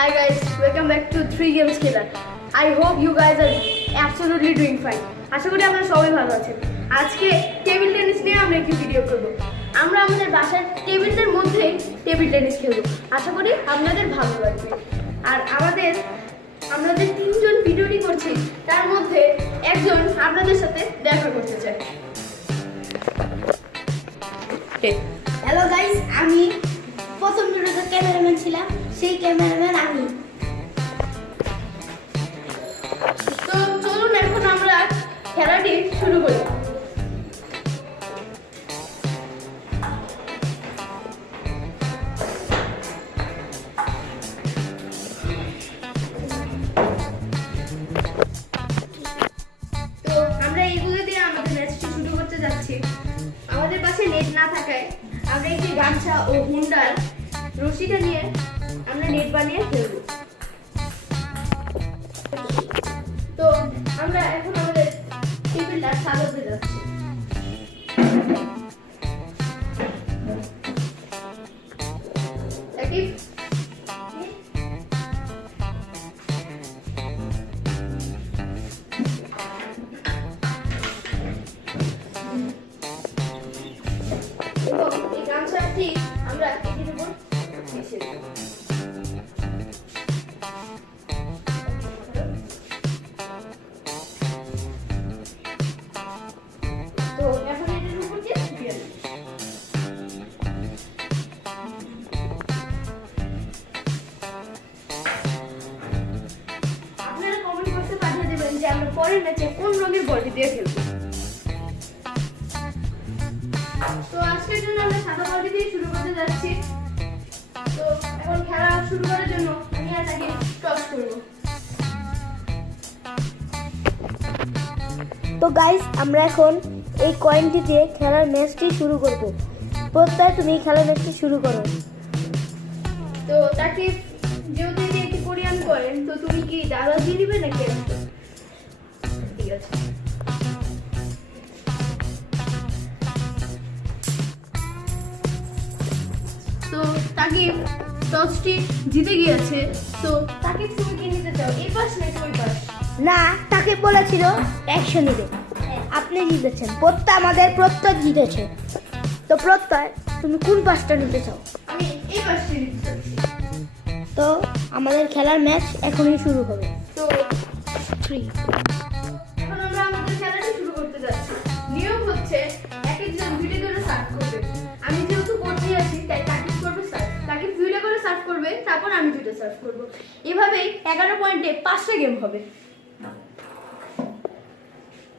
Hi guys, welcome back to 3 Games Killer. I hope you guys are absolutely doing fine. আশা করি আপনারা সবাই ভালো আছেন। আজকে টেবিল টেনিস নিয়ে আমরা একটি ভিডিও করব। আমরা আমাদের বাসার টেবিলের মধ্যে টেবিল টেনিস খেলব। আশা করি আপনাদের ভালো লাগবে। আর আমরা যে তিনজন ভিডিওটি করছি তার মধ্যে একজন আপনাদের সাথে দেখা করতে চায়। হ্যালো গাইস, আমি প্রথম ভিডিওতে ক্যামেরাম্যান ছিলাম, সেই ক্যামেরাম্যান আমি। তো চলুন এখন আমরা খেলাটি শুরু করি। তো আমরা এইগুলো দিয়ে আমাদের ম্যাচটি শুরু করতে যাচ্ছি। আমাদের পাশে নেট না থাকায় আমরা একটি গামছা ও হুন্ডার রশিটা নিয়ে আমরা নেট বানিয়ে খেলবো। তো আমরা এখন আমাদের টেবিলটা সাজাতে যাচ্ছি। সাকিব, এবং এই গামছাটি আমরা এটির উপর বিছিয়ে দেব। তো এখন এটির উপর দিয়ে দিয়ে দেব। আপনারা কমেন্ট বক্সে পাঠিয়ে দেবেন যে আমরা পরের ম্যাচে কোন রঙের বলটি দিয়ে খেলব। তো আজকের জন্য আমরা সাদা বলটি দিয়ে শুরু করতে যাচ্ছি। তো এখন খেলা শুরু করার জন্য আমি আর তাকে টস করব। তো গাইস, আমরা এখন এই কয়েনটি দিয়ে খেলার ম্যাচটি শুরু করব। প্রত্যয় তুমি খেলার ম্যাচটি শুরু করো। তো তাকে যেহেতু এটি একটি কোরিয়ান কয়েন, তো তুমি কি দাদা দিয়ে দিবে নাকি? ঠিক আছে। তো তাকে টসটি জিতে গিয়েছে। তো তাকে তুমি কি নিতে চাও, এই পাশ নাকি ওই পাশ? না, তাকে বলেছিল 100 নিবে, আপনি জিতেছেন। প্রত্যয় জিতেছে। তো প্রত্যয় তুমি কোন পাশটা নিতে চাও? আমি এই পাশটি নিতে চাচ্ছি। তো আমাদের খেলার ম্যাচ এখনই শুরু হবে। তো 3 এখন আমরা আমাদের খেলাটি শুরু করতে যাচ্ছি। নিয়ম হচ্ছে এক একজন দুইটা করে সার্ভ করবে। আমি যেহেতু কোর্টে আছি তাই তাকে করবে সার্ভ, তাকে দুইটা করে সার্ভ করবে, তারপর আমি দুইটা সার্ভ করব। এভাবেই 11 পয়েন্টে 5টা গেম হবে।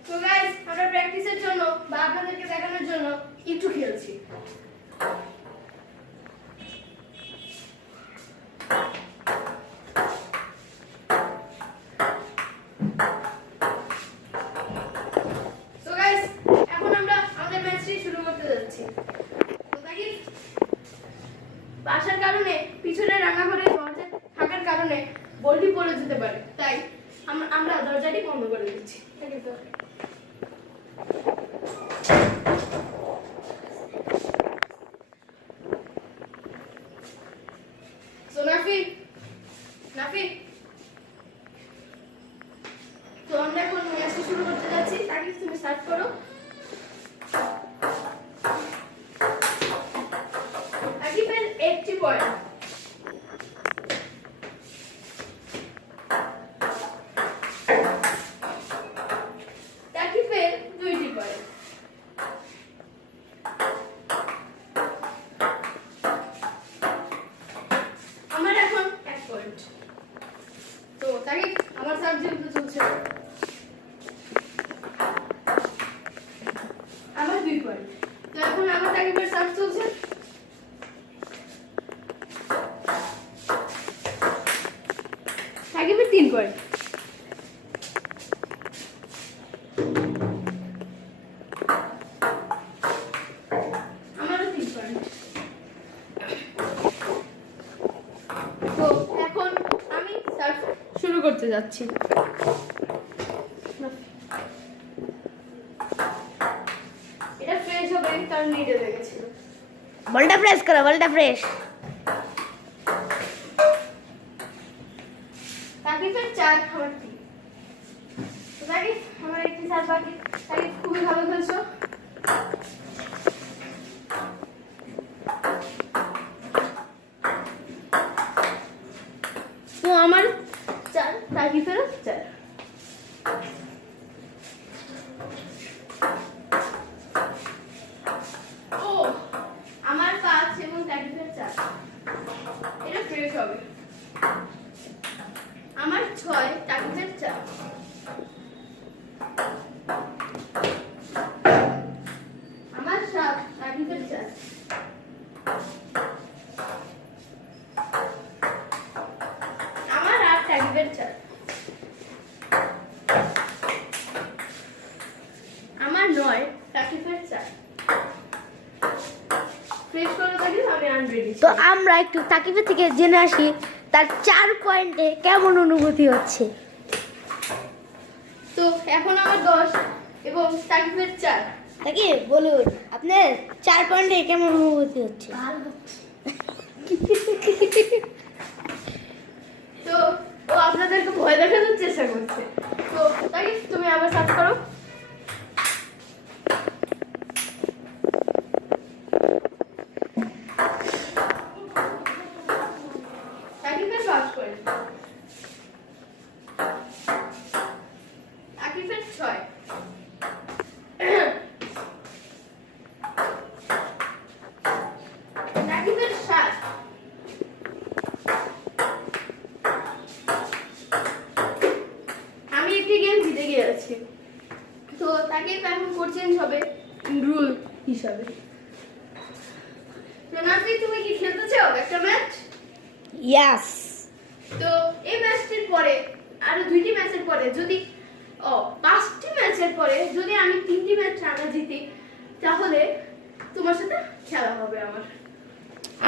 তো গাইস, আমরা প্র্যাকটিসের জন্য বা আপনাদেরকে দেখানোর জন্য একটু খেলছি। তো গাইস, এখন আমরা আমাদের ম্যাচটি শুরু করতে যাচ্ছি। তো দেখি বাসার কারণে পিছনে রাঙা ঘরে দরজা থাকার কারণে বলটি পড়ে যেতে পারে, তাই আমরা দরজাটি বন্ধ করে দিচ্ছি। ঠিক আছে। So নাফি, তো আমরা এখন ম্যাচটি শুরু করতে যাচ্ছি। তাকে তুমি স্টার্ট করো। আকিবের 80 পয়েন্ট। তাকিবের 2টি পয়েন্ট। আমার এখন 1 পয়েন্ট। তো তাকে আমার সাবজেক্ট চলছে, আমার 2 পয়েন্ট। তো এখন আমার তাকিবের সার্ভ চলছে। তাকিবের 3 পয়েন্ট। আমারও 3 পয়েন্ট। তো এখন আমি সার্ভ শুরু করতে যাচ্ছি। এটা ফ্রেশ হবে কারণ নিডে লেগেছিল। বলটা প্রেস করো, বলটা প্রেস। তারিফ আমার একটি চার বাকি। তারিফ খুবই ভালো খেলছো। তো আমার 4, তারিফেরও 4। ও আমার 5 এবং তারিফের 4। এটা ফ্রেশ হবে। আমার 6, তারিফের 4। আমার 7, তারিফের 4। আমার 8, তারিফের 4। আমার 9, তারিফের 4। ফ্রেশ করে থাকি আমি আনরেডি। তো আমরা একটু তাকিবের থেকে জেনে আসি তার 4 পয়েন্টে কেমন অনুভূতি হচ্ছে। তো এখন আমার 10 এবং তাকিবের 4। তাকিব বলুন আপনার 4 পয়েন্টে কেমন অনুভূতি হচ্ছে? তো ও আপনাদেরকে ভয় দেখানোর চেষ্টা করছে। তো তাকিব তুমি আবার সার্চ করো। তাকিবের 5 পয়েন্ট, তাকিবের 6, তাকিবের 7, আমি একটি গেম জিতে গিয়েছি। তো তাকে এখন কোড চেঞ্জ হবে রুল হিসাবে। তো নাফি তুমি কি খেলতে চাও একটা ম্যাচ? ইয়াস। তো এই ম্যাচটির পরে আরো 2টি ম্যাচের পরে যদি 5টি ম্যাচের পরে যদি আমি 3টি ম্যাচ টানা জিতি তাহলে তোমার সাথে খেলা হবে আমার।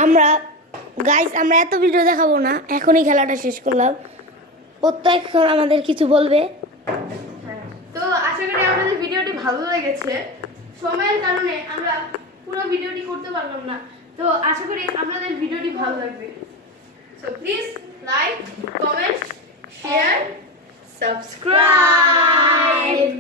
আমরা গাইস আমরা এত ভিডিও দেখাবো না, এখনই খেলাটা শেষ করলাম। প্রত্যেক আমাদের কিছু বলবে। তো আশা করি আপনাদের ভিডিওটি ভালো লেগেছে। সময়ের কারণে আমরা পুরো ভিডিওটি করতে পারলাম না। তো আশা করি আপনাদের ভিডিওটি ভালো লাগবে। So please like, comment, share, subscribe.